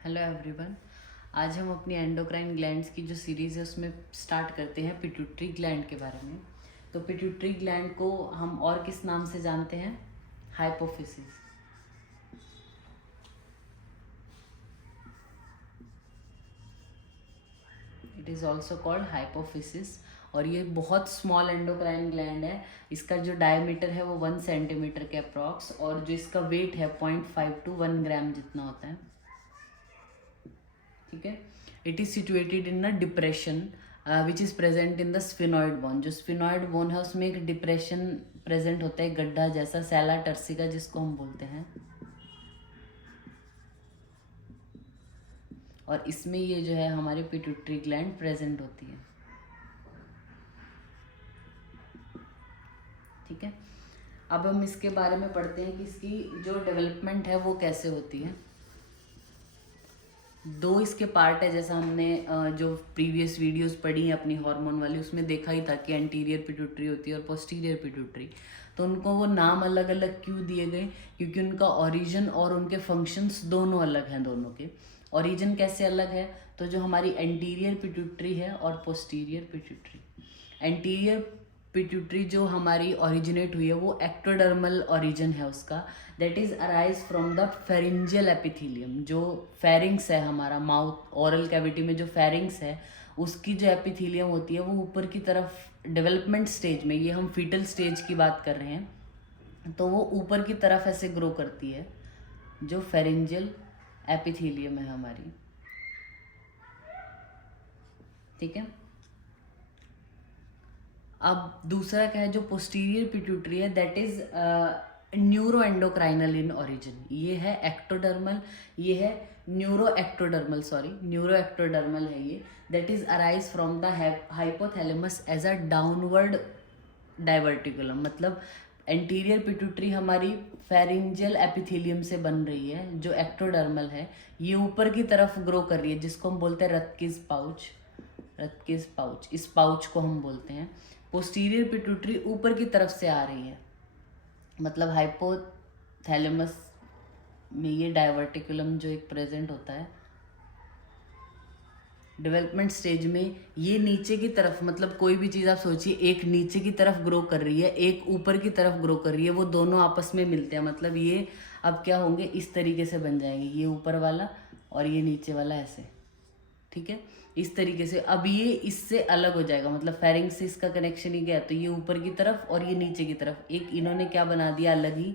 Hello everyone. आज हम अपनी एंडोक्राइन ग्लैंड्स की जो सीरीज़ है उसमें स्टार्ट करते हैं पिट्यूटरी ग्लैंड के बारे में। तो पिट्यूटरी ग्लैंड को हम और किस नाम से जानते हैं? Hypophysis. It is also called hypophysis. और ये बहुत स्मॉल एंडोक्राइन ग्लैंड है। इसका जो डायमीटर है वो 1 सेंटीमीटर के अप्रॉक्स, और जो इसका वेट है 0.5 to 1 ग्राम जितना होता है। ठीक है। It is situated in a depression which is present in the sphenoid bone. जो स्फिनॉइड बोन है उसमें एक डिप्रेशन प्रेजेंट होता है, गड्ढा जैसा, सैला टर्सिका जिसको हम बोलते हैं। और इसमें ये जो है हमारी पिट्यूटरी ग्लैंड प्रेजेंट होती है। ठीक है। अब हम इसके बारे में पढ़ते हैं कि इसकी जो डेवलपमेंट है वो कैसे होती है। दो इसके पार्ट है, जैसा हमने जो प्रीवियस वीडियोस पढ़ी हैं अपनी हार्मोन वाली, उसमें देखा ही था कि एंटीरियर पिट्यूटरी होती है और पोस्टीरियर पिट्यूटरी। तो उनको वो नाम अलग अलग क्यों दिए गए? क्योंकि उनका ओरिजिन और उनके फंक्शंस दोनों अलग हैं। दोनों के ओरिजिन कैसे अलग है? तो जो हमारी एंटीरियर पिट्यूटरी है और पोस्टीरियर पिट्यूटरी, एंटीरियर पिट्यूटरी जो हमारी ओरिजिनेट हुई है वो एक्टोडर्मल ओरिजिन है उसका। That is arise from the pharyngeal epithelium. जो फेरिंग्स है हमारा, माउथ ओरल कैविटी में जो फेरिंग्स है, उसकी जो एपिथीलियम होती है वो ऊपर की तरफ डेवलपमेंट स्टेज में, ये हम फीटल स्टेज की बात कर रहे हैं, तो वो ऊपर की तरफ ऐसे ग्रो करती है, जो फेरिंजियल एपिथीलियम है हमारी। ठीक है। अब दूसरा क्या है, जो पोस्टीरियर पिट्यूटरी है, that is neuro endocrinal in origin. ये है एक्टोडर्मल, ये है neuro ectodermal, sorry neuro ectodermal है ये। That is arise from the hypothalamus as a downward diverticulum. मतलब एंटीरियर पिट्यूटरी हमारी फेरिंजियल एपिथेलियम से बन रही है, जो एक्टोडर्मल है ये ऊपर की तरफ ग्रो कर रही है, जिसको हम बोलते हैं रत्किस पाउच। रत्किस पाउच, इस पाउच को हम बोलते हैं। पोस्टीरियर पिट्यूटरी ऊपर की तरफ से आ रही है, मतलब हाइपोथैलेमस में ये डाइवर्टिकुलम जो एक प्रेजेंट होता है डेवलपमेंट स्टेज में, ये नीचे की तरफ, मतलब कोई भी चीज़ आप सोचिए, एक नीचे की तरफ ग्रो कर रही है, एक ऊपर की तरफ ग्रो कर रही है, वो दोनों आपस में मिलते हैं। मतलब ये अब क्या होंगे, इस तरीके से बन जाएंगे, ये ऊपर वाला और ये नीचे वाला ऐसे। ठीक है। इस तरीके से अब ये इससे अलग हो जाएगा, मतलब फेरिंग से इसका कनेक्शन ही गया, तो ये ऊपर की तरफ और ये नीचे की तरफ, एक इन्होंने क्या बना दिया, अलग ही।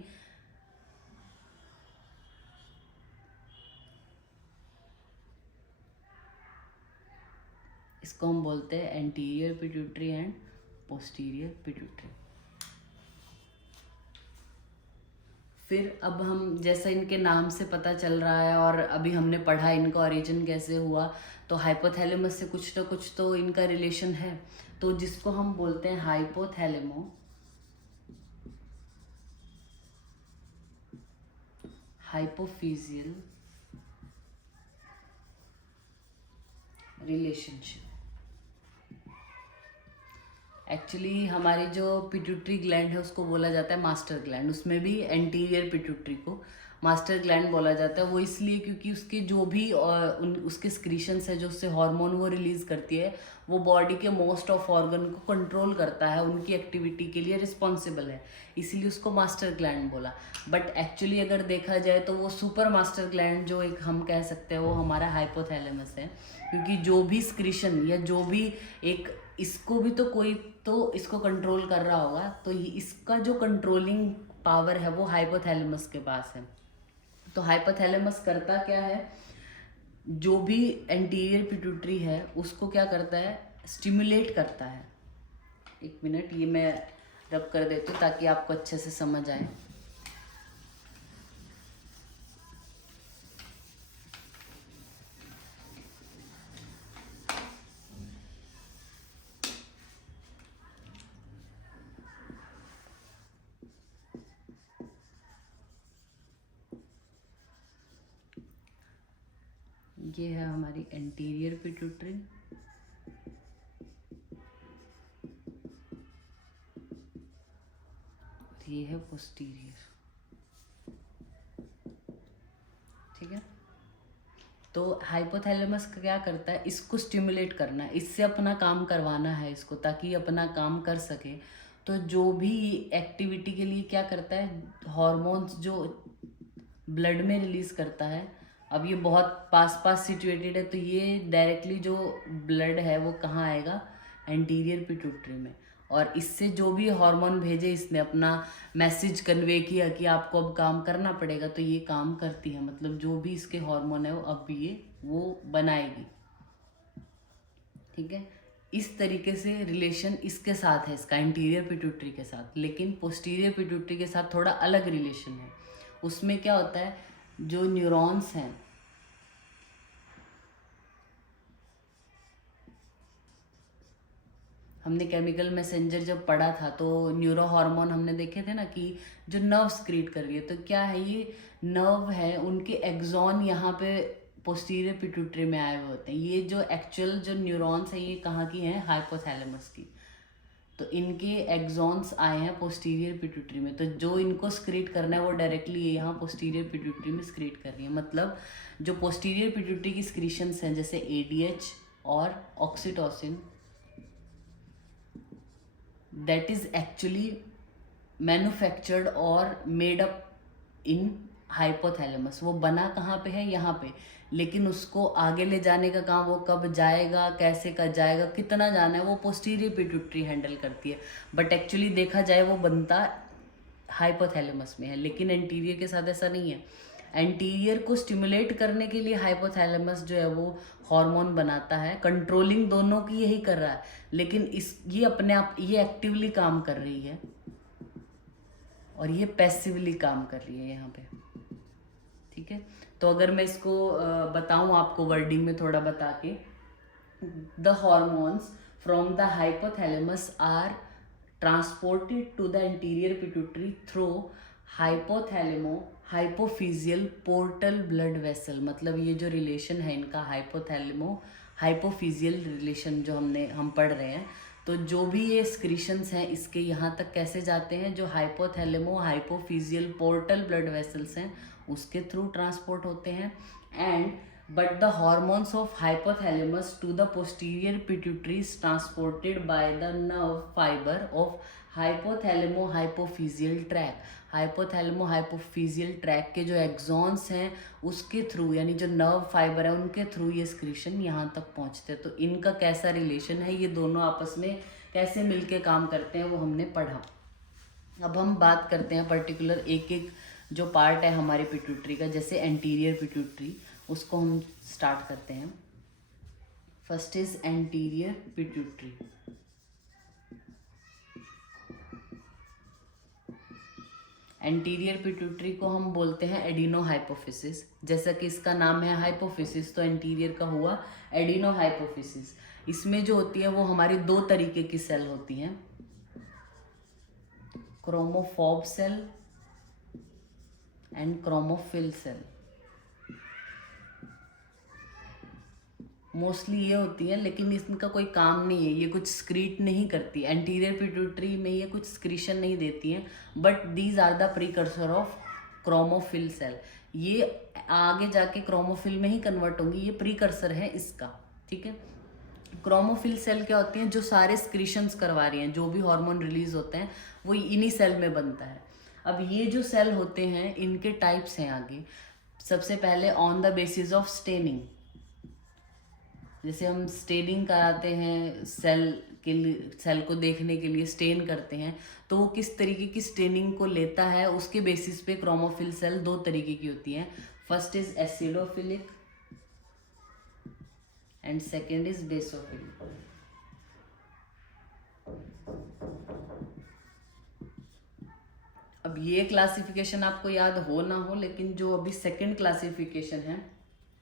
इसको हम बोलते हैं anterior pituitary and posterior pituitary. फिर अब हम, जैसा इनके नाम से पता चल रहा है और अभी हमने पढ़ा इनका ओरिजिन कैसे हुआ, तो हाइपोथैलेमस से कुछ ना कुछ तो इनका रिलेशन है। तो जिसको हम बोलते हैं हाइपोथैलेमो हाइपोफिजियल रिलेशनशिप। एक्चुअली हमारी जो पिट्यूटरी ग्लैंड है उसको बोला जाता है मास्टर ग्लैंड। उसमें भी एंटीरियर पिट्यूटरी को मास्टर ग्लैंड बोला जाता है। वो इसलिए क्योंकि उसके जो भी उसके स्क्रीशंस है, जो उससे हार्मोन वो रिलीज करती है, वो बॉडी के मोस्ट ऑफ ऑर्गन को कंट्रोल करता है, उनकी एक्टिविटी के लिए रिस्पॉन्सिबल है, इसीलिए उसको मास्टर ग्लैंड बोला। बट एक्चुअली अगर देखा जाए तो वो सुपर मास्टर ग्लैंड जो एक हम कह सकते हैं वो हमारा हाइपोथैलेमस है। क्योंकि जो भी स्क्रीशन या जो भी एक, इसको भी तो कोई तो इसको कंट्रोल कर रहा होगा, तो इसका जो कंट्रोलिंग पावर है वो हाइपोथैलेमस के पास है। तो हाइपोथैलेमस करता क्या है, जो भी एंटीरियर पिट्यूटरी है उसको क्या करता है, स्टिमुलेट करता है। एक मिनट, ये मैं रब कर देती हूँ ताकि आपको अच्छे से समझ आए। ये है हमारी एंटीरियर पिट्यूटरी, ये है पोस्टीरियर। ठीक है। तो हाइपोथैलेमस क्या करता है, इसको स्टिमुलेट करना है, इससे अपना काम करवाना है इसको, ताकि अपना काम कर सके। तो जो भी एक्टिविटी के लिए क्या करता है, हॉर्मोन्स जो ब्लड में रिलीज करता है। अब ये बहुत पास पास सिचुएटेड है, तो ये डायरेक्टली जो ब्लड है वो कहाँ आएगा, एंटीरियर पिट्यूटरी में। और इससे जो भी हार्मोन भेजे, इसने अपना मैसेज कन्वे किया कि आपको अब काम करना पड़ेगा, तो ये काम करती है, मतलब जो भी इसके हार्मोन है वो अब ये वो बनाएगी। ठीक है, इस तरीके से रिलेशन इसके साथ है, इसका इंटीरियर पिट्यूटरी के साथ। लेकिन पोस्टीरियर पिट्यूटरी के साथ थोड़ा अलग रिलेशन है। उसमें क्या होता है, जो न्यूरॉन्स हैं, हमने केमिकल मैसेंजर जब पढ़ा था तो न्यूरो हार्मोन हमने देखे थे ना कि जो नर्व स्क्रीट कर रही है। तो क्या है, ये नर्व है, उनके एक्सॉन यहाँ पे पोस्टीरियर पिट्यूटरी में आए हुए होते हैं। ये जो एक्चुअल जो न्यूरॉन्स हैं ये कहाँ की हैं, हाइपोथैलेमस की। तो इनके एक्सॉन्स आए हैं पोस्टीरियर पिट्यूटरी में। तो जो इनको स्क्रीट करना है वो डायरेक्टली ये यहाँ पोस्टीरियर पिट्यूटरी में स्क्रीट कर रही है। मतलब जो पोस्टीरियर पिट्यूटरी की स्क्रीशंस हैं, जैसे एडीएच और oxytocin, that is actually manufactured और made up in hypothalamus। वो बना कहाँ पे है, यहाँ पे। लेकिन उसको आगे ले जाने का काम, वो कब जाएगा, कैसे का जाएगा, कितना जाना है, वो पोस्टीरियर पिट्यूटरी हैंडल करती है। बट एक्चुअली देखा जाए वो बनता हाइपोथैलेमस में है, लेकिन एंटीरियर के साथ ऐसा नहीं है। एंटीरियर को स्टिमुलेट करने के लिए हाइपोथैलेमस जो है वो हार्मोन बनाता है, कंट्रोलिंग दोनों की यही कर रहा है। लेकिन ये अपने आप ये एक्टिवली काम कर रही है और ये पैसिवली काम कर रही है यहाँ पे। ठीक है, तो अगर मैं इसको बताऊं आपको वर्डिंग में थोड़ा बता के, the hormones from the hypothalamus are transported to the anterior pituitary through hypothalamo hypophysial portal blood vessel. मतलब ये जो रिलेशन है इनका हाइपोथैलेमो हाइपोफिजियल रिलेशन जो हम पढ़ रहे हैं, तो जो भी ये स्क्रीशंस हैं इसके यहाँ तक कैसे जाते हैं, जो हाइपोथैलेमो हाइपोफिजियल पोर्टल ब्लड वेसल्स हैं उसके थ्रू ट्रांसपोर्ट होते हैं। And but the hormones of hypothalamus to the posterior pituitary is transported by the nerve fiber of hypothalamo hypophyseal tract। hypothalamo hypophyseal tract के जो एक्सॉन्स हैं उसके थ्रू, यानी जो नर्व फाइबर है उनके थ्रू ये स्क्रीशन यहाँ तक पहुँचते हैं। तो इनका कैसा रिलेशन है, ये दोनों आपस में कैसे मिलके काम करते हैं वो हमने पढ़ा। अब हम बात करते हैं पर्टिकुलर एक एक जो पार्ट है हमारे पिट्यूटरी का, जैसे एंटीरियर पिट्यूटरी, उसको हम स्टार्ट करते हैं। First is anterior pituitary. Anterior pituitary को हम बोलते हैं एडिनो हाइपोफिसिस। जैसा कि इसका नाम है हाइपोफिसिस, तो एंटीरियर का हुआ एडिनो हाइपोफिसिस। इसमें जो होती है वो हमारी दो तरीके की सेल होती हैं, chromophobe cell and chromophil cell. Mostly ये होती है, लेकिन इसका कोई काम नहीं है, ये कुछ स्क्रीट नहीं करती। एंटीरियर पिट्यूटरी में ये कुछ स्क्रीशन नहीं देती हैं, but these are the precursor of chromophil cell. ये आगे जाके क्रोमोफिल में ही कन्वर्ट होंगी, ये प्रीकर्सर है इसका। ठीक है, क्रोमोफिल सेल क्या होती हैं, जो सारे स्क्रीशंस करवा रही हैं, जो भी हार्मोन रिलीज होते हैं वो इन्हीं सेल में बनता है। अब ये जो सेल होते हैं इनके टाइप्स हैं आगे। सबसे पहले on the basis of staining, जैसे हम स्टेनिंग कराते हैं सेल के लिए, सेल को देखने के लिए स्टेन करते हैं, तो वो किस तरीके की स्टेनिंग को लेता है उसके बेसिस पे क्रोमोफिल सेल दो तरीके की होती हैं। First is acidophilic and second is basophilic. अब ये क्लासिफिकेशन आपको याद हो ना हो, लेकिन जो अभी सेकेंड क्लासिफिकेशन है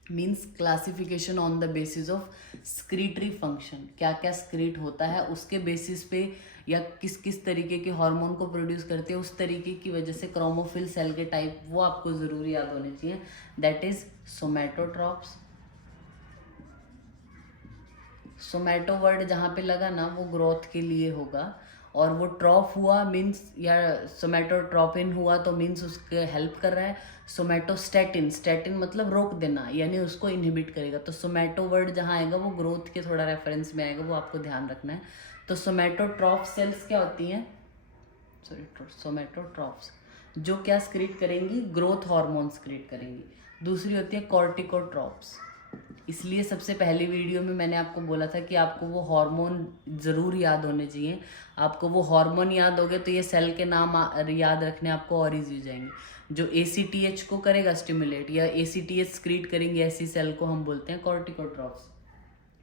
means classification on the basis of excretory function, क्या क्या स्क्रीट होता है उसके बेसिस पे, या किस किस तरीके के हार्मोन को प्रोड्यूस करते हैं उस तरीके की वजह से क्रोमोफिल सेल के टाइप वो आपको ज़रूर याद होने चाहिए। That is somatotropes. Somato word जहाँ पे लगा ना वो ग्रोथ के लिए होगा, और वो ट्रॉफ हुआ मीन्स या सोमेटोट्रोपिन हुआ तो मीन्स उसके हेल्प कर रहा है। सोमेटोस्टैटिन, स्टैटिन मतलब रोक देना यानी उसको इनहिबिट करेगा। तो सोमेटो वर्ड जहाँ आएगा वो ग्रोथ के थोड़ा रेफरेंस में आएगा, वो आपको ध्यान रखना है। तो सोमेटोट्रॉफ सेल्स क्या होती हैं, सॉरी सोमेटोट्रॉफ्स, जो क्या स्क्रीट करेंगी, ग्रोथ हार्मोन स्क्रीट करेंगी। दूसरी होती है कॉर्टिकोट्रॉप्स। इसलिए सबसे पहली वीडियो में मैंने आपको बोला था कि आपको वो हार्मोन ज़रूर याद होने चाहिए। आपको वो हार्मोन याद हो गए तो ये सेल के नाम याद रखने आपको और ईजी हो जाएंगे। जो ACTH को करेगा स्टिमुलेट या ACTH स्क्रीट करेंगे ऐसी सेल को हम बोलते हैं कॉर्टिकोट्रॉप्स।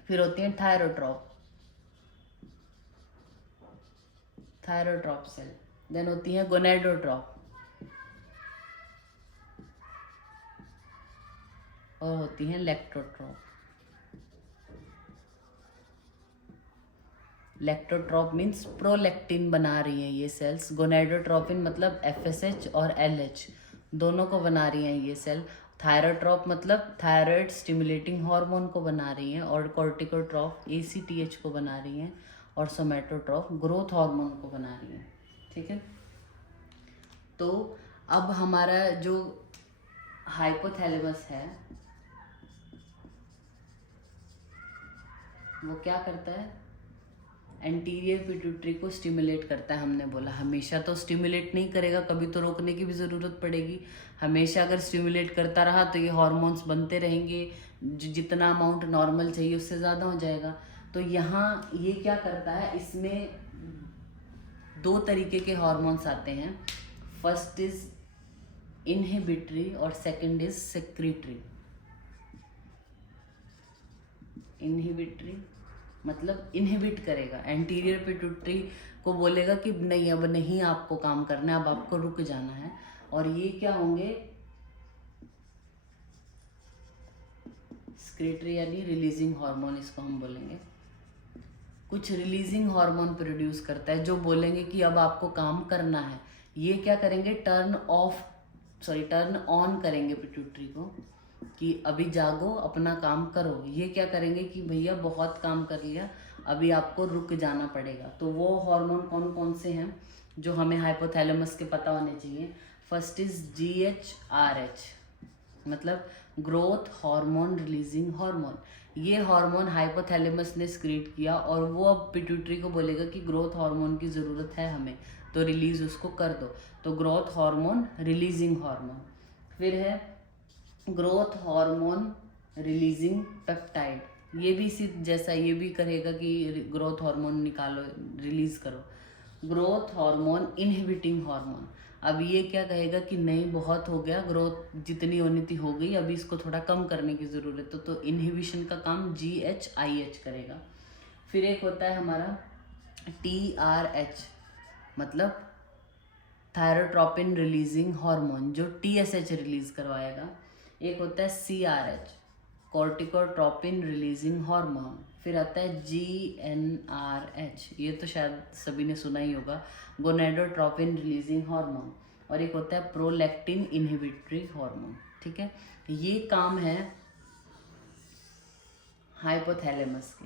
फिर होती हैं थायरोट्रॉप सेल। देन होती है गोनेडोट्रॉप और होती हैं लैक्टोट्रॉप। लैक्टोट्रॉप मीन्स प्रोलैक्टिन बना रही हैं ये सेल्स। गोनेडोट्रोपिन मतलब FSH और LH दोनों को बना रही हैं ये सेल। थायरोट्रॉप मतलब थायराइड स्टिमुलेटिंग हार्मोन को बना रही हैं, और कॉर्टिकोट्रॉप ACTH को बना रही हैं, और सोमेटोट्रॉप ग्रोथ हार्मोन को बना रही हैं। ठीक है, तो अब हमारा जो हाइपोथैलेमस है वो क्या करता है, एंटीरियर पिट्यूटरी को स्टिमुलेट करता है। हमने बोला हमेशा तो स्टिमुलेट नहीं करेगा, कभी तो रोकने की भी ज़रूरत पड़ेगी। हमेशा अगर स्टिमुलेट करता रहा तो ये हार्मोन्स बनते रहेंगे, जितना अमाउंट नॉर्मल चाहिए उससे ज़्यादा हो जाएगा। तो यहाँ ये क्या करता है, इसमें दो तरीके के हार्मोन्स आते हैं। फर्स्ट इज इनहिबिटरी और सेकंड इज सेक्रेटरी। इनहिबिटरी मतलब इनहिबिट करेगा, एंटीरियर पिट्यूटरी को बोलेगा कि नहीं अब नहीं आपको काम करना है, अब आपको रुक जाना है। और ये क्या होंगे, सेक्रेटरी यानी रिलीजिंग हार्मोन इसको हम बोलेंगे। कुछ रिलीजिंग हार्मोन प्रोड्यूस करता है जो बोलेंगे कि अब आपको काम करना है। ये क्या करेंगे, टर्न ऑन करेंगे पिट्यूटरी को कि अभी जागो अपना काम करो। ये क्या करेंगे कि भैया बहुत काम कर लिया, अभी आपको रुक जाना पड़ेगा। तो वो हार्मोन कौन कौन से हैं जो हमें हाइपोथैलेमस के पता होने चाहिए। फर्स्ट इज GHRH मतलब ग्रोथ हार्मोन रिलीजिंग हार्मोन। ये हार्मोन हाइपोथैलेमस ने स्क्रीट किया और वो अब पिट्यूटरी को बोलेगा कि ग्रोथ हार्मोन की ज़रूरत है हमें, तो रिलीज उसको कर दो। तो ग्रोथ हार्मोन रिलीजिंग हार्मोन। फिर है ग्रोथ हार्मोन रिलीजिंग पेप्टाइड, ये भी इसी जैसा, ये भी करेगा कि ग्रोथ हार्मोन निकालो, रिलीज करो। ग्रोथ हार्मोन इनहिबिटिंग हार्मोन, अब ये क्या कहेगा कि नहीं बहुत हो गया, ग्रोथ जितनी होनी थी हो गई, अभी इसको थोड़ा कम करने की ज़रूरत है। तो इनहिबिशन का काम GHIH करेगा। फिर एक होता है हमारा TRH मतलब थायरोट्रोपिन रिलीजिंग हार्मोन जो TSH रिलीज करवाएगा। एक होता है CRH कॉर्टिकोट्रोपिन रिलीजिंग हार्मोन। फिर आता है GnRH, ये तो शायद सभी ने सुना ही होगा, गोनेडोट्रोपिन रिलीजिंग हार्मोन। और एक होता है प्रोलैक्टिन इनहिबिटरी हार्मोन। ठीक है, ये काम है हाइपोथैलेमस के,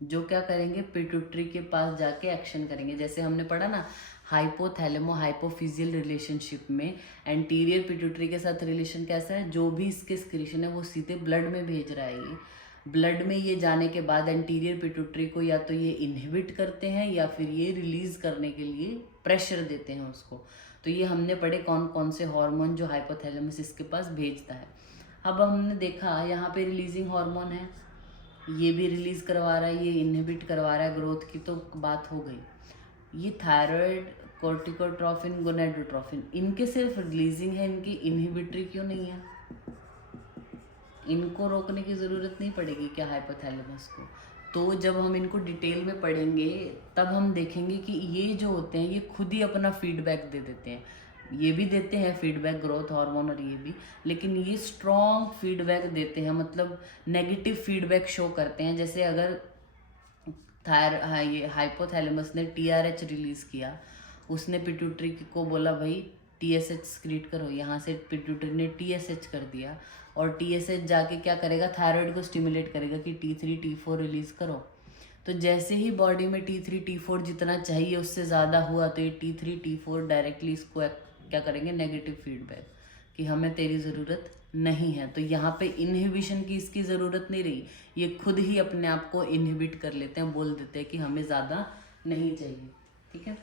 जो क्या करेंगे पिट्यूटरी के पास जाके एक्शन करेंगे। जैसे हमने पढ़ा ना हाइपोथैलेमो हाइपोफिजियल रिलेशनशिप में एंटीरियर पिट्यूटरी के साथ रिलेशन कैसा है, जो भी इसके स्क्रीशन है वो सीधे ब्लड में भेज रहा है। ये ब्लड में ये जाने के बाद एंटीरियर पिट्यूटरी को या तो ये इनहिबिट करते हैं या फिर ये रिलीज करने के लिए प्रेशर देते हैं उसको। तो ये हमने पढ़े कौन कौन से हार्मोन जो हाइपोथैलेमस इसके पास भेजता है। अब हमने देखा यहाँ पे रिलीजिंग हार्मोन है, ये भी रिलीज करवा रहा है, ये इनहिबिट करवा रहा है ग्रोथ की, तो बात हो गई। ये थायराइड कॉर्टिकोट्रोपिन गोनेडोट्रोपिन इनके सिर्फ रिलीजिंग है, इनकी इनहिबिटरी क्यों नहीं है, इनको रोकने की ज़रूरत नहीं पड़ेगी क्या हाइपोथैलेमस को। तो जब हम इनको डिटेल में पढ़ेंगे तब हम देखेंगे कि ये जो होते हैं ये खुद ही अपना फीडबैक दे देते हैं। ये भी देते हैं फीडबैक ग्रोथ हार्मोन और ये भी, लेकिन ये स्ट्रॉन्ग फीडबैक देते हैं, मतलब नेगेटिव फीडबैक शो करते हैं। जैसे अगर ये हाइपोथैलेमस ने TRH रिलीज़ किया, उसने पिट्यूटरी को बोला भाई TSH स्क्रीट करो, यहाँ से पिट्यूटरी ने TSH कर दिया, और TSH जाके क्या करेगा, थायराइड को स्टिमुलेट करेगा कि T3 T4 रिलीज़ करो। तो जैसे ही बॉडी में T3 T4 जितना चाहिए उससे ज़्यादा हुआ तो ये T3 T4 डायरेक्टली इसको क्या करेंगे, नेगेटिव फीडबैक कि हमें तेरी ज़रूरत नहीं है। तो यहाँ पे इनहिबिशन की इसकी ज़रूरत नहीं रही, ये खुद ही अपने आप को इनहिबिट कर लेते हैं, बोल देते हैं कि हमें ज़्यादा नहीं चाहिए। ठीक है,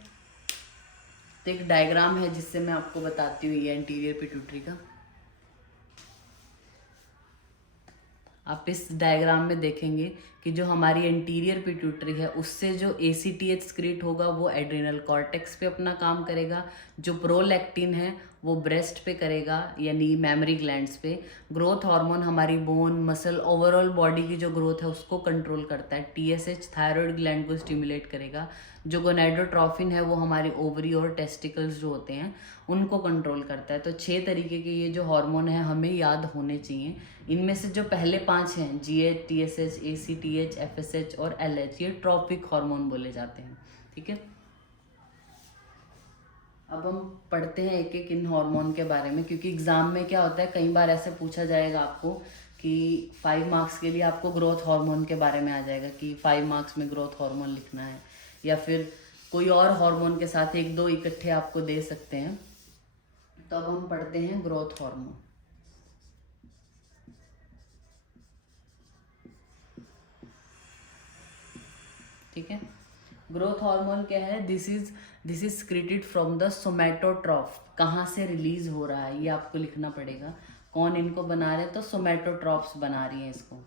तो एक डायग्राम है जिससे मैं आपको बताती हूँ ये एंटीरियर पिट्यूटरी का। आप इस डायग्राम में देखेंगे कि जो हमारी एंटीरियर पिट्यूटरी है उससे जो ACTH स्क्रीट होगा वो एड्रिनल कॉर्टेक्स पे अपना काम करेगा, जो प्रोलैक्टिन है वो ब्रेस्ट पे करेगा यानी मेमोरी ग्लैंड्स पे, ग्रोथ हार्मोन हमारी बोन मसल ओवरऑल बॉडी की जो ग्रोथ है उसको कंट्रोल करता है, TSH थायराइड ग्लैंड को स्टिमुलेट करेगा, जो गोनाडोट्रोफिन है वो हमारे ओवरी और टेस्टिकल्स जो होते हैं उनको कंट्रोल करता है। तो 6 तरीके के ये जो हार्मोन है हमें याद होने चाहिए। इनमें से जो पहले 5 हैं GH, TSH, ACTH, FSH और LH, ये ट्रॉपिक हार्मोन बोले जाते हैं। ठीक है, अब हम पढ़ते हैं एक एक इन हार्मोन के बारे में, क्योंकि एग्जाम में क्या होता है कई बार ऐसे पूछा जाएगा आपको कि 5 मार्क्स के लिए आपको ग्रोथ हार्मोन के बारे में आ जाएगा कि 5 मार्क्स में ग्रोथ हार्मोन लिखना है, या फिर कोई और हार्मोन के साथ 1-2 इकट्ठे आपको दे सकते हैं। तो अब हम पढ़ते हैं ग्रोथ हार्मोन। ठीक है, ग्रोथ हार्मोन क्या है, this is secreted from the somatotroph. कहाँ से रिलीज हो रहा है ये आपको लिखना पड़ेगा, कौन इनको बना रहे हैं, तो सोमैटोट्रॉफ्स बना रही हैं इसको।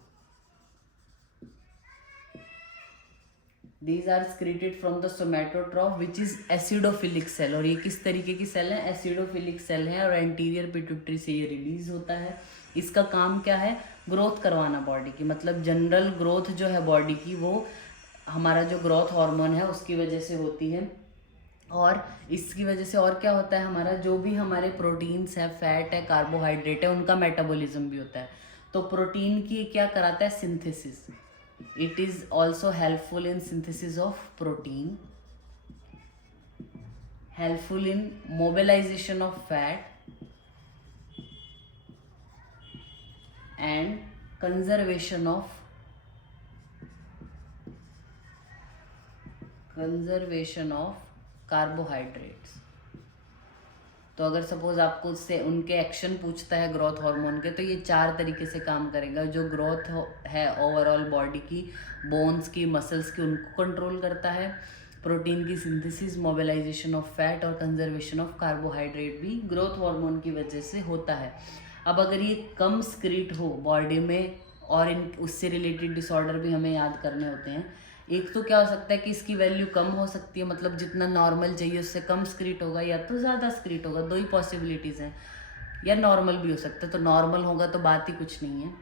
These are secreted from the somatotroph which is acidophilic cell, और ये किस तरीके की सेल है, एसिडोफिलिक सेल है, और एंटीरियर पिट्यूटरी से ये रिलीज होता है। इसका काम क्या है, ग्रोथ करवाना बॉडी की, मतलब जनरल ग्रोथ जो है बॉडी की वो हमारा जो ग्रोथ हार्मोन है उसकी वजह से होती है। और इसकी वजह से और क्या होता है, हमारा जो भी हमारे प्रोटीन्स है, फैट है, कार्बोहाइड्रेट है, उनका मेटाबॉलिज्म भी होता है। तो प्रोटीन की क्या कराता है, synthesis. It is also helpful in synthesis of protein, helpful in mobilization of fat and conservation of carbohydrates। तो अगर सपोज आपको उससे उनके एक्शन पूछता है ग्रोथ हार्मोन के, तो ये 4 तरीके से काम करेगा। जो ग्रोथ है ओवरऑल बॉडी की, बोन्स की, मसल्स की, उनको कंट्रोल करता है, प्रोटीन की सिंथेसिस, मोबिलाइजेशन ऑफ फैट और कंजर्वेशन ऑफ कार्बोहाइड्रेट भी ग्रोथ हार्मोन की वजह से होता है। अब अगर ये कम स्क्रीट हो बॉडी में, और इन उससे रिलेटेड डिसऑर्डर भी हमें याद करने होते हैं। एक तो क्या हो सकता है कि इसकी वैल्यू कम हो सकती है, मतलब जितना नॉर्मल चाहिए उससे कम स्क्रीट होगा, या तो ज़्यादा स्क्रीट होगा, 2 ही पॉसिबिलिटीज़ हैं, या नॉर्मल भी हो सकता है। तो नॉर्मल होगा तो बात ही कुछ नहीं है।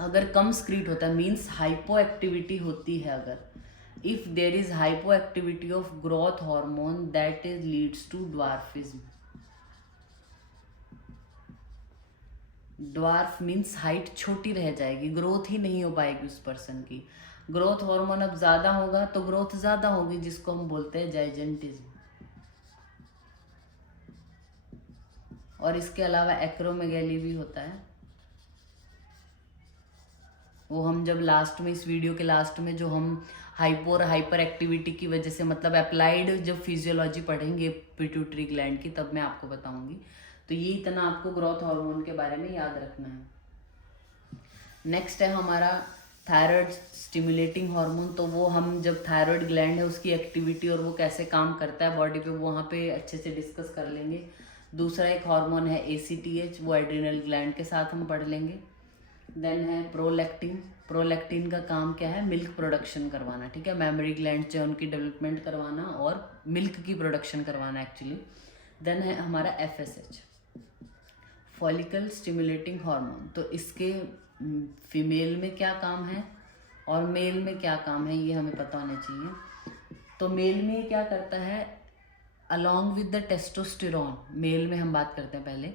अगर कम स्क्रीट होता है मीन्स हाइपो एक्टिविटी होती है, अगर if there is hypo activity of growth hormone that is leads to dwarfism. Dwarf means height छोटी रह जाएगी, ग्रोथ ही नहीं हो पाएगी उस पर्सन की। ग्रोथ हार्मोन अब ज़्यादा होगा तो ग्रोथ ज़्यादा होगी, जिसको हम बोलते हैं जाइजेंटिज्म। और इसके अलावा एक्रोमेगैली भी होता है, वो हम जब लास्ट में, इस वीडियो के लास्ट में जो हम हाइपो और हाइपर एक्टिविटी की वजह से, मतलब अप्लाइड जब फिजियोलॉजी पढ़ेंगे पिट्यूटरी ग्लैंड की, तब मैं आपको बताऊंगी। तो ये इतना आपको ग्रोथ हार्मोन के बारे में याद रखना है। नेक्स्ट है हमारा थायराइड स्टिमुलेटिंग हार्मोन। तो वो हम जब थायराइड ग्लैंड है उसकी एक्टिविटी और वो कैसे काम करता है बॉडी पे, वहाँ पे अच्छे से डिस्कस कर लेंगे। दूसरा एक हार्मोन है ACTH, वो एड्रिनल ग्लैंड के साथ हम पढ़ लेंगे। देन है प्रोलैक्टिन। प्रोलैक्टिन का काम क्या है, मिल्क प्रोडक्शन करवाना। ठीक है, मेमोरी ग्लैंड जो है उनकी डेवलपमेंट करवाना और मिल्क की प्रोडक्शन करवाना एक्चुअली। देन है हमारा FSH, फॉलिकल स्टिमुलेटिंग हार्मोन। तो इसके फीमेल में क्या काम है और मेल में क्या काम है ये हमें पता होना चाहिए। तो मेल में क्या करता है, along with the testosterone, male में हम बात करते हैं पहले,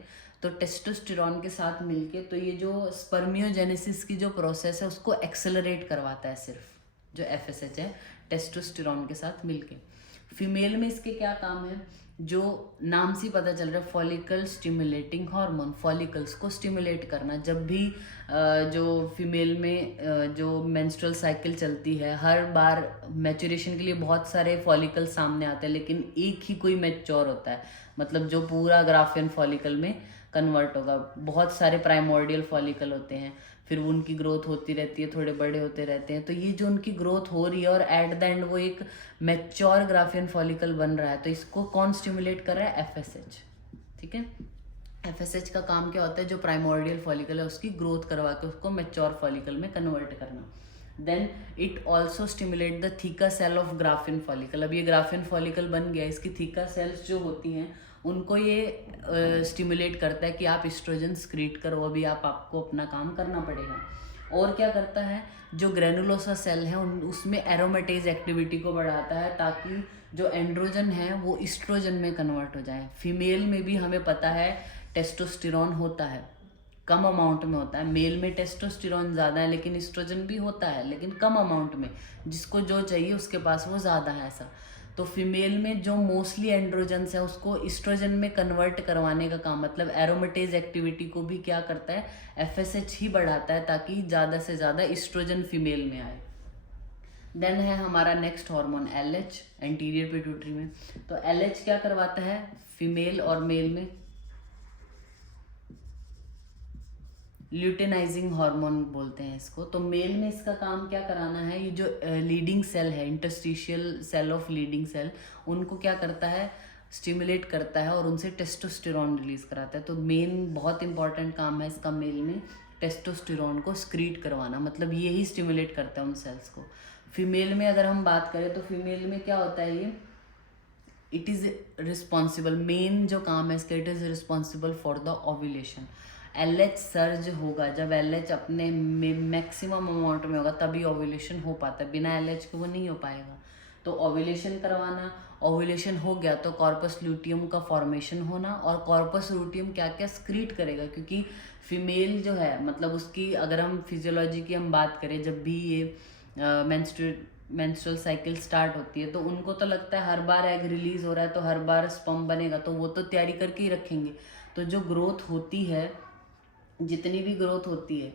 तो टेस्टोस्टेरॉन के साथ मिलके तो ये जो स्पर्मियोजेनेसिस की जो प्रोसेस है उसको एक्सेलरेट करवाता है, सिर्फ जो FSH है टेस्टोस्टेरॉन के साथ मिलके। फीमेल में इसके क्या काम है, जो नाम से ही पता चल रहा है, फॉलिकल स्टिमुलेटिंग हार्मोन, फॉलिकल्स को स्टिमुलेट करना। जब भी जो फीमेल में जो मेंस्ट्रुअल साइकिल चलती है, हर बार मैच्योरेशन के लिए बहुत सारे फॉलिकल सामने आते हैं, लेकिन एक ही कोई मैच्योर होता है, मतलब जो पूरा ग्राफियन फॉलिकल में कन्वर्ट होगा। बहुत सारे प्राइमोर्डियल फॉलिकल होते हैं, फिर वो उनकी ग्रोथ होती रहती है, थोड़े बड़े होते रहते हैं। तो ये जो उनकी ग्रोथ हो रही है और एट द एंड वो एक मैच्योर ग्राफियन फॉलिकल बन रहा है, तो इसको कौन स्टिमुलेट कर रहा है? एफएसएच। ठीक है, एफएसएच का काम क्या होता है? जो प्राइमोर्डियल फॉलिकल है उसकी ग्रोथ करवा के उसको मैच्योर फॉलिकल में कन्वर्ट करना। Then it also stimulate the theca cell of Graafian follicle. अब ये ग्राफिन फॉलिकल बन गया, इसकी थीका सेल्स जो होती हैं उनको ये स्टिमुलेट करता है कि आप इस्ट्रोजन स्क्रीट करो, अभी आपको अपना काम करना पड़ेगा। और क्या करता है? जो ग्रेनुलोसा सेल है उसमें एरोमेटेज एक्टिविटी को बढ़ाता है, ताकि जो एंड्रोजन है वो इस्ट्रोजन में कन्वर्ट हो जाए। फीमेल में भी हमें पता है टेस्टोस्टेरोन होता है, कम अमाउंट में होता है। मेल में टेस्टोस्टेरोन ज़्यादा है, लेकिन इस्ट्रोजन भी होता है, लेकिन कम अमाउंट में। जिसको जो चाहिए उसके पास वो ज़्यादा है, ऐसा। तो फीमेल में जो मोस्टली एंड्रोजन्स है उसको इस्ट्रोजन में कन्वर्ट करवाने का काम, मतलब एरोमेटेज एक्टिविटी को भी क्या करता है? एफएसएच ही बढ़ाता है, ताकि ज़्यादा से ज़्यादा इस्ट्रोजन फीमेल में आए। देन है हमारा next hormone LH, anterior pituitary में। तो एलएच क्या करवाता है फीमेल और मेल में? ल्यूटेनाइजिंग हार्मोन बोलते हैं इसको। तो मेल में इसका काम क्या कराना है? ये जो लीडिंग सेल है, interstitial cell of Leydig cell, उनको क्या करता है? स्टिमुलेट करता है और उनसे टेस्टोस्टेरोन रिलीज कराता है। तो मेन बहुत इंपॉर्टेंट काम है इसका मेल में, टेस्टोस्टेरोन को स्क्रीट करवाना, मतलब ये ही स्टिमुलेट करता है उन सेल्स को। फीमेल में अगर हम बात करें तो फीमेल में क्या होता है? ये इट इज़ रिस्पॉन्सिबल, मेन जो काम है इसका, it is responsible for the ovulation. LH surge होगा जब एलएच अपने मैक्सिमम अमाउंट में होगा, तभी ओव्यूलेशन हो पाता है, बिना एलएच के वो नहीं हो पाएगा। तो ओव्यूलेशन करवाना, ओव्यूलेशन हो गया तो कॉर्पस ल्यूटियम का फॉर्मेशन होना, और कॉर्पस ल्यूटियम क्या क्या स्क्रीट करेगा, क्योंकि फीमेल जो है, मतलब उसकी अगर हम फिजियोलॉजी की हम बात करें, जब भी ये मेंस्ट्रुअल साइकिल स्टार्ट होती है तो उनको तो लगता है हर बार एग रिलीज हो रहा है तो हर बार स्पर्म बनेगा, तो वो तो तैयारी करके ही रखेंगे। तो जो ग्रोथ होती है, जितनी भी ग्रोथ होती है,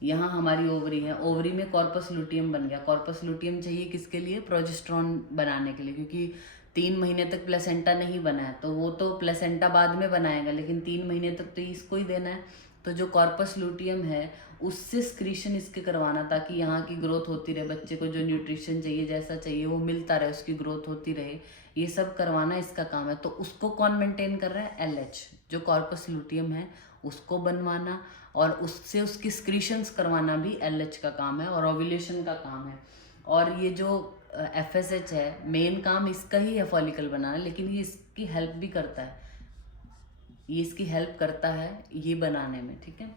यहाँ हमारी ओवरी है, ओवरी में कॉर्पस लुटियम बन गया। कॉर्पस लुटियम चाहिए किसके लिए? प्रोजेस्टेरॉन बनाने के लिए, क्योंकि 3 महीने तक प्लेसेंटा नहीं बना है, तो वो तो प्लेसेंटा बाद में बनाएगा, लेकिन 3 महीने तक तो इसको ही देना है। तो जो कॉर्पस लुटियम है उससे स्क्रीशन इसके करवाना, ताकि यहाँ की ग्रोथ होती रहे, बच्चे को जो न्यूट्रिशन चाहिए, जैसा चाहिए वो मिलता रहे, उसकी ग्रोथ होती रहे, ये सब करवाना इसका काम है। तो उसको कौन मेंटेन कर रहा है? एलएच, जो कॉर्पस लुटियम है उसको बनवाना, और उससे उसकी स्क्रीशंस करवाना भी एलएच का काम है, और ओव्यूलेशन का काम है। और ये जो एफएसएच है, मेन काम इसका ही है फॉलिकल बनाना, लेकिन ये इसकी हेल्प भी करता है, ये इसकी हेल्प करता है ये बनाने में। ठीक है,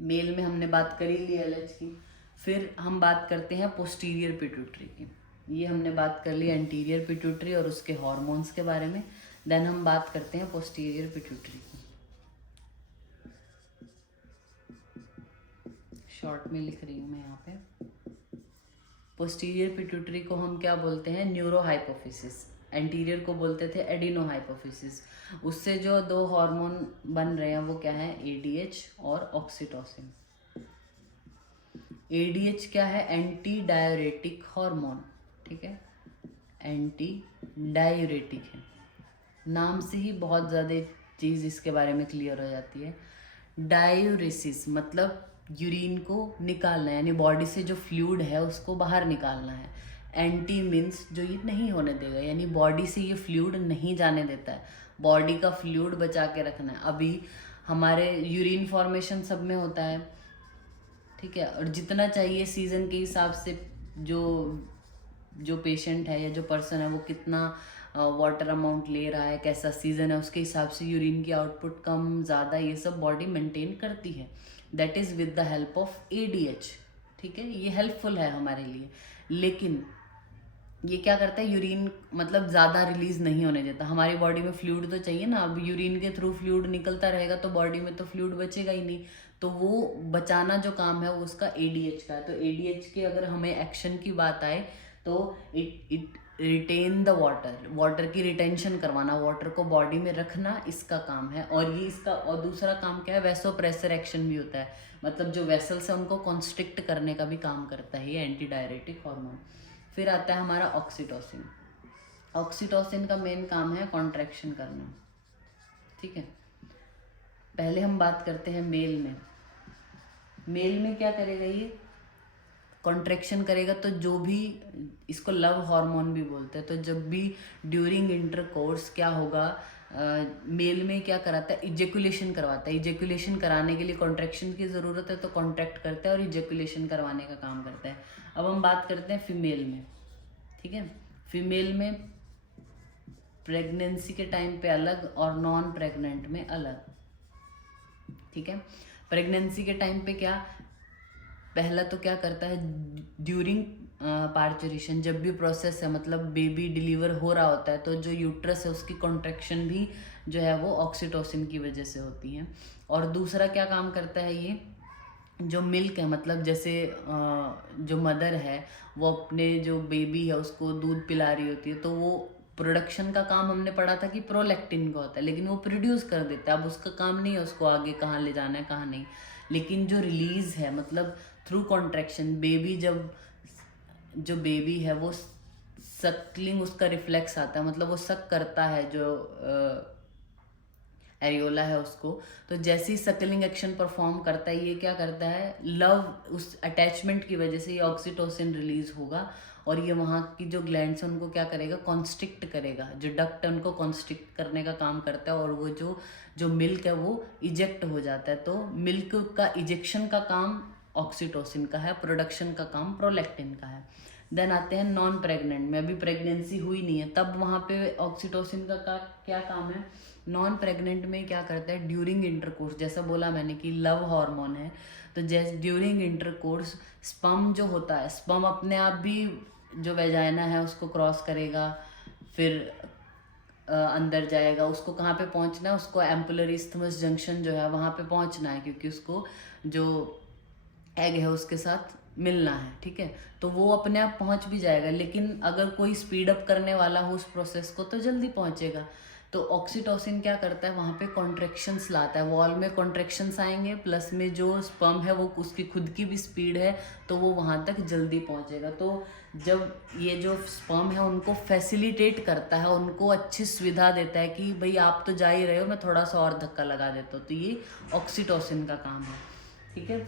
मेल में हमने बात करी ली एलएच की। फिर हम बात करते हैं पोस्टीरियर पिट्यूटरी की। ये हमने बात कर ली एंटीरियर पिट्यूटरी और उसके हार्मोन्स के बारे में। देन हम बात करते हैं पोस्टीरियर पिट्यूटरी की। शॉर्ट में लिख रही हूँ मैं यहाँ पे। पोस्टीरियर पिट्यूटरी को हम क्या बोलते हैं? न्यूरोहाइपोफिसिस। एंटीरियर को बोलते थे एडिनोहाइपोफिसिस। उससे जो दो हार्मोन बन रहे हैं वो क्या है? एडीएच और ऑक्सीटोसिन। एडीएच क्या है? Anti diuretic hormone. ठीक है, एंटी डाययूरेटिक है, नाम से ही बहुत ज़्यादा चीज़ इसके बारे में क्लियर हो जाती है। डायूरेसिस मतलब यूरिन को निकालना, यानी बॉडी से जो फ्लूइड है उसको बाहर निकालना है। एंटी मीन्स जो ये नहीं होने देगा, यानी बॉडी से ये फ्लूइड नहीं जाने देता है, बॉडी का फ्लूइड बचा के रखना है। अभी हमारे यूरिन फॉर्मेशन सब में होता है, ठीक है, और जितना चाहिए सीजन के हिसाब से जो जो पेशेंट है या जो पर्सन है वो कितना वाटर अमाउंट ले रहा है, कैसा सीजन है, उसके हिसाब से यूरिन की आउटपुट कम ज़्यादा ये सब बॉडी मेंटेन करती है। That is with the help of ADH. ठीक है, ये हेल्पफुल है हमारे लिए, लेकिन ये क्या करता है? यूरिन मतलब ज़्यादा रिलीज नहीं होने देता। हमारी बॉडी में फ्लूइड तो चाहिए ना, अब यूरिन के थ्रू फ्लूइड निकलता रहेगा तो बॉडी में तो फ्लूइड बचेगा ही नहीं, तो वो बचाना जो काम है वो उसका एडीएच का है। तो एडीएच के अगर हमें एक्शन की बात आए तो it retain the water, water की रिटेंशन करवाना, वाटर को बॉडी में रखना, इसका काम है। और ये इसका और दूसरा काम क्या है, वैसोप्रेसर एक्शन भी होता है, मतलब जो वेसल्स है उनको कॉन्स्ट्रिक्ट करने का भी काम करता है ये एंटी डायरेटिक हार्मोन। फिर आता है हमारा ऑक्सीटोसिन। ऑक्सीटोसिन का मेन काम है कॉन्ट्रैक्शन करना, ठीक है। पहले हम बात करते हैं मेल में। मेल में क्या करेगा ये, कॉन्ट्रैक्शन करेगा। तो जो भी, इसको लव हार्मोन भी बोलते हैं। तो जब भी ड्यूरिंग इंटरकोर्स क्या होगा, मेल में क्या कराता है, इजेकुलेशन करवाता है। इजेकुलेशन कराने के लिए कॉन्ट्रैक्शन की ज़रूरत है, तो कॉन्ट्रैक्ट करता है और इजेकुलेशन करवाने का काम करता है। अब हम बात करते हैं फीमेल में, ठीक है। फीमेल में प्रेगनेंसी के टाइम पे अलग और नॉन प्रेग्नेंट में अलग, ठीक है। प्रेगनेंसी के टाइम पे क्या, पहला तो क्या करता है, ड्यूरिंग पार्चुरेशन, जब भी प्रोसेस है, मतलब बेबी डिलीवर हो रहा होता है, तो जो यूट्रस है उसकी कॉन्ट्रैक्शन भी जो है वो ऑक्सीटोसिन की वजह से होती है। और दूसरा क्या काम करता है ये, जो मिल्क है, मतलब जैसे जो मदर है वो अपने जो बेबी है उसको दूध पिला रही होती है, तो वो प्रोडक्शन का काम हमने पढ़ा था कि प्रोलैक्टिन का होता है, लेकिन वो प्रोड्यूस कर देता है। अब उसका काम नहीं है उसको आगे कहाँ ले जाना है कहाँ नहीं, लेकिन जो रिलीज है, मतलब थ्रू कॉन्ट्रैक्शन, बेबी जब, जो बेबी है वो सक्लिंग, उसका रिफ्लेक्स आता है, मतलब वो सक करता है जो एरियोला है उसको। तो जैसे ही सकलिंग एक्शन परफॉर्म करता है, ये क्या करता है, लव, उस अटैचमेंट की वजह से ये ऑक्सीटोसिन रिलीज होगा, और ये वहाँ की जो ग्लैंड्स हैं उनको क्या करेगा, कॉन्स्ट्रिक्ट करेगा। जो डक्ट है उनको कॉन्स्ट्रिक्ट करने का काम करता है, और वो जो मिल्क है वो इजेक्ट हो जाता है। तो मिल्क का इजेक्शन का काम ऑक्सीटोसिन का है, प्रोडक्शन का काम प्रोलैक्टिन का है। देन आते हैं नॉन प्रेग्नेंट में, अभी प्रेगनेंसी हुई नहीं है, तब वहाँ पे ऑक्सीटोसिन का क्या काम है। नॉन प्रेग्नेंट में क्या करता है, ड्यूरिंग इंटरकोर्स, जैसा बोला मैंने कि लव हार्मोन है, तो जैसे ड्यूरिंग इंटरकोर्स स्पर्म जो होता है, स्पर्म अपने आप भी जो वेजाइना है उसको क्रॉस करेगा, फिर अंदर जाएगा। उसको कहाँ पे पहुँचना है, उसको एम्पुलर इस्थमस जंक्शन जो है वहाँ पे पहुँचना है, क्योंकि उसको जो एग है उसके साथ मिलना है, ठीक है। तो वो अपने आप पहुंच भी जाएगा, लेकिन अगर कोई स्पीड अप करने वाला हो उस प्रोसेस को तो जल्दी पहुंचेगा। तो ऑक्सीटोसिन क्या करता है, वहाँ पे कॉन्ट्रैक्शंस लाता है, वॉल में कॉन्ट्रैक्शंस आएंगे, प्लस में जो स्पर्म है वो उसकी खुद की भी स्पीड है, तो वो वहाँ तक जल्दी पहुँचेगा। तो जब ये जो स्पर्म है उनको फैसिलिटेट करता है, उनको अच्छी सुविधा देता है कि भाई आप तो जा ही रहे हो, मैं थोड़ा सा और धक्का लगा देता हूँ, तो ये ऑक्सीटोसिन का काम है, ठीक है।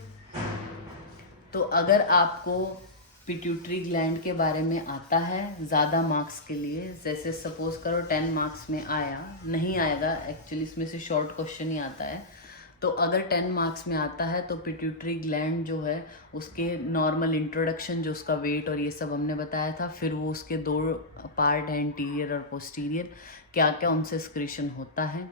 तो अगर आपको पिट्यूटरी ग्लैंड के बारे में आता है ज़्यादा मार्क्स के लिए, जैसे सपोज करो 10 मार्क्स में आया, नहीं आएगा एक्चुअली, इसमें से शॉर्ट क्वेश्चन ही आता है, तो अगर 10 मार्क्स में आता है तो पिट्यूटरी ग्लैंड जो है उसके नॉर्मल इंट्रोडक्शन, जो उसका वेट और ये सब हमने बताया था, फिर वो उसके 2 पार्ट हैं, इंटीरियर और पोस्टीरियर, क्या क्या उनसे एक्सक्रीशन होता है,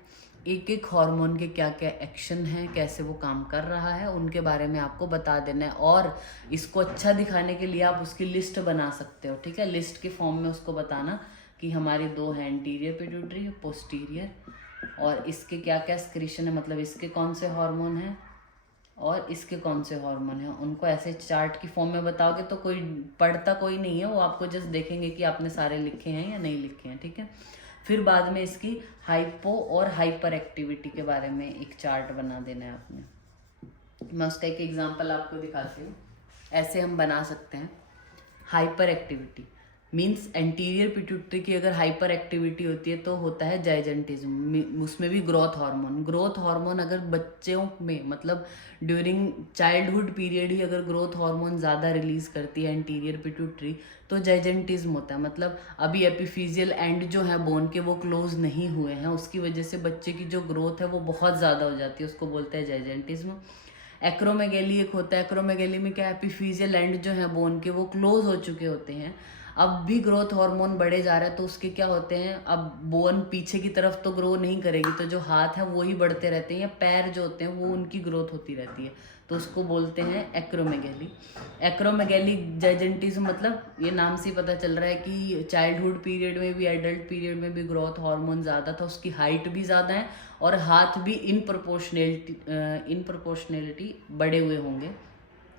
एक एक हार्मोन के क्या क्या एक्शन है, कैसे वो काम कर रहा है, उनके बारे में आपको बता देना है। और इसको अच्छा दिखाने के लिए आप उसकी लिस्ट बना सकते हो, ठीक है। लिस्ट के फॉर्म में उसको बताना कि हमारी 2 हैं, इंटीरियर पिट्यूटरी, पोस्टीरियर, और इसके क्या क्या एक्सक्रीशन है, मतलब इसके कौन से हार्मोन हैं और इसके कौन से हार्मोन हैं, उनको ऐसे चार्ट की फॉर्म में बताओगे तो कोई पढ़ता कोई नहीं है, वो आपको जस्ट देखेंगे कि आपने सारे लिखे हैं या नहीं लिखे हैं, ठीक है। फिर बाद में इसकी हाइपो और हाइपर एक्टिविटी के बारे में एक चार्ट बना देना है आपने। मैं उसका एक एग्जांपल आपको दिखाती हूँ, ऐसे हम बना सकते हैं। Hyper activity means anterior pituitary की अगर हाइपर एक्टिविटी होती है तो होता है जाइजेंटिज्म, उसमें भी ग्रोथ हार्मोन। ग्रोथ हार्मोन अगर बच्चों में, मतलब ड्यूरिंग चाइल्डहुड पीरियड ही अगर ग्रोथ हार्मोन ज़्यादा रिलीज करती है एंटीरियर पिट्यूटरी, तो जाइजेंटिज्म होता है, मतलब अभी एपिफिजियल एंड जो है बोन के वो क्लोज नहीं हुए हैं, उसकी वजह से बच्चे की जो ग्रोथ है वो बहुत ज़्यादा हो जाती है, उसको बोलते हैं जाइजेंटिज्म। एक्रोमेगैली एक होता है, एक्रोमेगैली में क्या, एपिफिजियल एंड जो है बोन के वो क्लोज हो चुके होते हैं, अब भी ग्रोथ हार्मोन बढ़े जा रहा है, तो उसके क्या होते हैं, अब बोन पीछे की तरफ तो ग्रो नहीं करेगी, तो जो हाथ है वो ही बढ़ते रहते हैं, या पैर जो होते हैं वो उनकी ग्रोथ होती रहती है, तो उसको बोलते हैं एक्रोमेगैली। एक्रोमेगैली जाइजेंटिज्म, मतलब ये नाम से ही पता चल रहा है कि चाइल्डहुड पीरियड में भी एडल्ट पीरियड में भी ग्रोथ हार्मोन ज़्यादा था, उसकी हाइट भी ज़्यादा है और हाथ भी इन प्रोपोर्शनैलिटी बड़े हुए होंगे,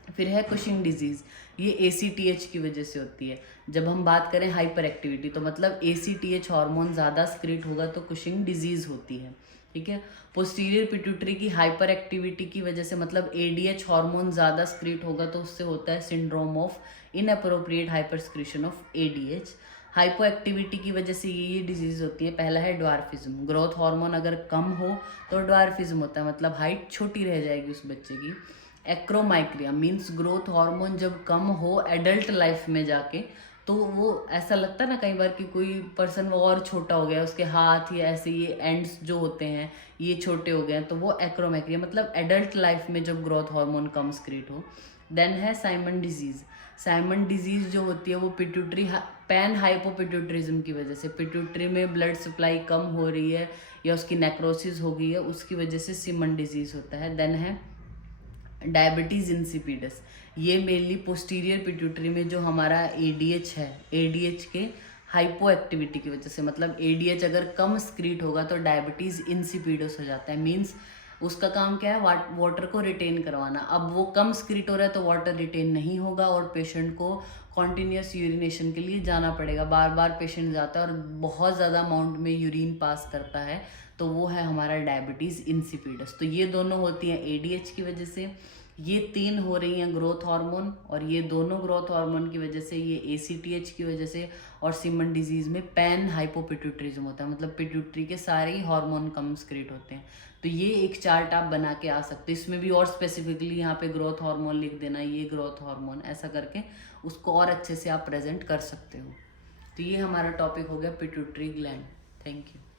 फिर है कुशिंग डिजीज़, ये ACTH की वजह से होती है। जब हम बात करें हाइपर एक्टिविटी, तो मतलब ACTH हार्मोन ज़्यादा सिक्रीट होगा तो कुशिंग डिजीज़ होती है, ठीक है। पोस्टीरियर पिट्यूटरी की हाइपर एक्टिविटी की वजह से, मतलब ADH हार्मोन ज़्यादा सिक्रीट होगा तो उससे होता है syndrome of inappropriate hyper secretion of ADH। Hypo activity की वजह से ये डिजीज़ होती है। पहला है ड्वार्फिज्म, ग्रोथ हार्मोन अगर कम हो तो ड्वार्फिज्म होता है, मतलब हाइट छोटी रह जाएगी उस बच्चे की। एक्रोमाइक्रिया मीन्स ग्रोथ हार्मोन जब कम हो एडल्ट लाइफ में जाके, तो वो ऐसा लगता है ना कई बार कि कोई पर्सन वो और छोटा हो गया, उसके हाथ या ऐसे ये एंड्स जो होते हैं ये छोटे हो गए हैं, तो वो एक्रोमैक्रिया, मतलब एडल्ट लाइफ में जब ग्रोथ हार्मोन कम सिक्रीट हो। देन है साइमन डिजीज़। साइमन डिजीज़ जो होती है वो पिट्यूटरी पैन हाइपोपिट्यूटरिज्म की वजह से, पिट्यूटरी में ब्लड सप्लाई कम हो रही है या उसकी नेक्रोसिस हो गई है, उसकी वजह से सिमन डिजीज़ होता है। देन है डायबिटीज़ इंसिपिडस, ये मेनली पोस्टीरियर पिट्यूटरी में जो हमारा ADH है, ADH के हाइपो एक्टिविटी की वजह से, मतलब ADH अगर कम स्क्रीट होगा तो डायबिटीज़ इंसिपिडस हो जाता है। मीन्स उसका काम क्या है, वाटर को रिटेन करवाना। अब वो कम स्क्रीट हो रहा है तो वाटर रिटेन नहीं होगा और पेशेंट को कॉन्टीन्यूस यूरिनेशन के लिए जाना पड़ेगा, बार बार पेशेंट जाता है और बहुत ज़्यादा अमाउंट में यूरिन पास करता है, तो वो है हमारा डायबिटीज़ इंसिपिडस। तो ये दोनों होती हैं ADH की वजह से, ये 3 हो रही हैं ग्रोथ हार्मोन, और ये दोनों ग्रोथ हार्मोन की वजह से, ये ACTH की वजह से, और सिमन डिजीज़ में पैन हाइपोपिट्यूटरिज्म होता है, मतलब पिट्यूटरी के सारे ही हार्मोन कम सिक्रीट होते हैं। तो ये एक चार्ट आप बना के आ सकते हो, इसमें भी और स्पेसिफिकली यहाँ पे ग्रोथ हार्मोन लिख देना, ये ग्रोथ हार्मोन, ऐसा करके उसको और अच्छे से आप प्रेजेंट कर सकते हो। तो ये हमारा टॉपिक हो गया पिट्यूटरी ग्लैंड। Thank you.